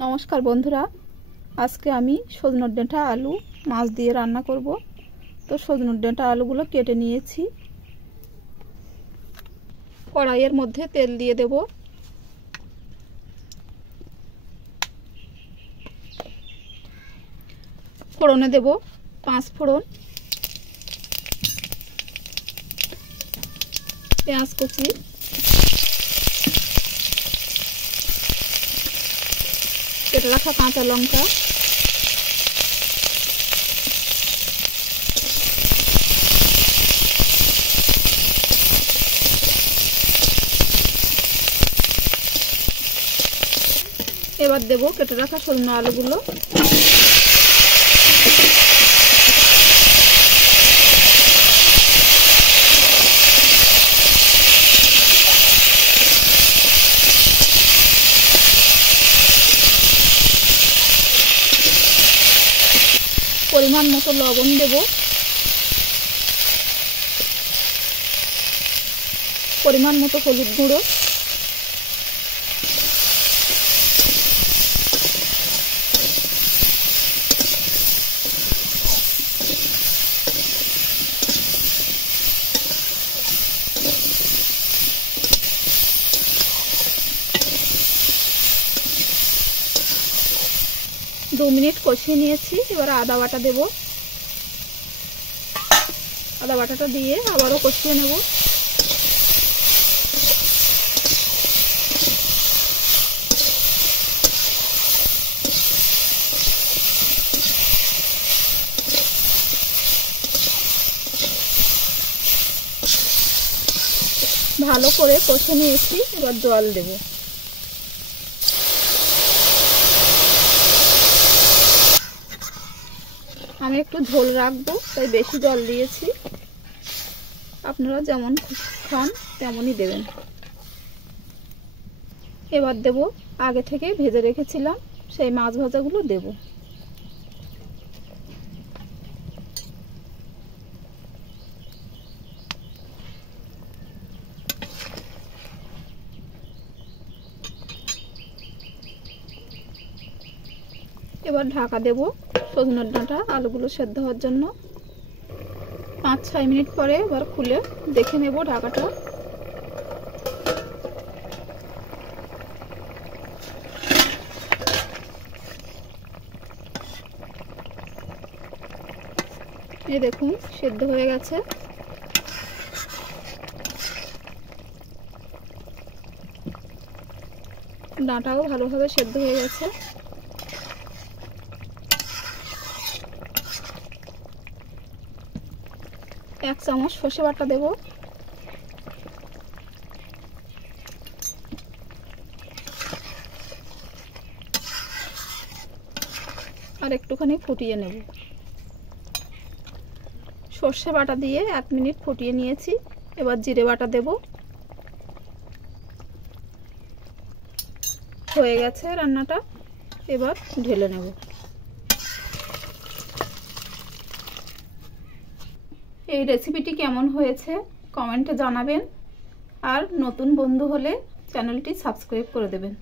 नमस्कार बंधुरा आज के आमी सजनेर डाँटा आलू माछ दिए रान्ना करब। तो सजनेर डाँटा आलूगुलो केटे निয়েছি। कड़ाइयेर मध्य तेल दिए देब। फोड़ने देब 5 फोड़न, पेঁয়াজ कुचि, केटे रखा काँचा लंका, एबार देब केटे रखा सजने आलूगुलो। परिमाण मतो लवण देब, परिमाण मतो हलुद गुঁড়ো, दो मिनट कषिয়ে নিয়েছি। এবার আদা বাটা দেব। আদা বাটাটা দিয়ে আবারও কষিয়ে নেব। ভালো করে কষে নিয়েছি। এবার জল দেব। আমি একটু ঝোল রাখবো তাই বেশি জল দিয়েছি। আপনারা যেমন খান তেমনই দেবেন। এবার দেব আগে থেকে ভেজে রেখেছিলাম সেই মাছ ভাজাগুলো দেব। এবার ঢাকা দেব সজনের ডাঁটা আলুগুলো সেদ্ধ হওয়ার জন্য। 5-6 মিনিট পরে এবার খুলে দেখে নেব ঢাকাটা। এই দেখুন সেদ্ধ হয়ে গেছে। ডাঁটাও ভালোভাবে সেদ্ধ হয়ে গেছে। एक चामच সরষে বাটা দেব। আর একটুখানি ফুটিয়ে নেব। সরষে বাটা দিয়ে 1 মিনিট ফুটিয়ে নিয়েছি। এবার জিরে বাটা দেব। হয়ে গেছে রান্নাটা। এবার ঢেলে নেব। এই রেসিপিটি কেমন হয়েছে কমেন্টে জানাবেন আর নতুন বন্ধু হলে চ্যানেলটি সাবস্ক্রাইব করে দেবেন।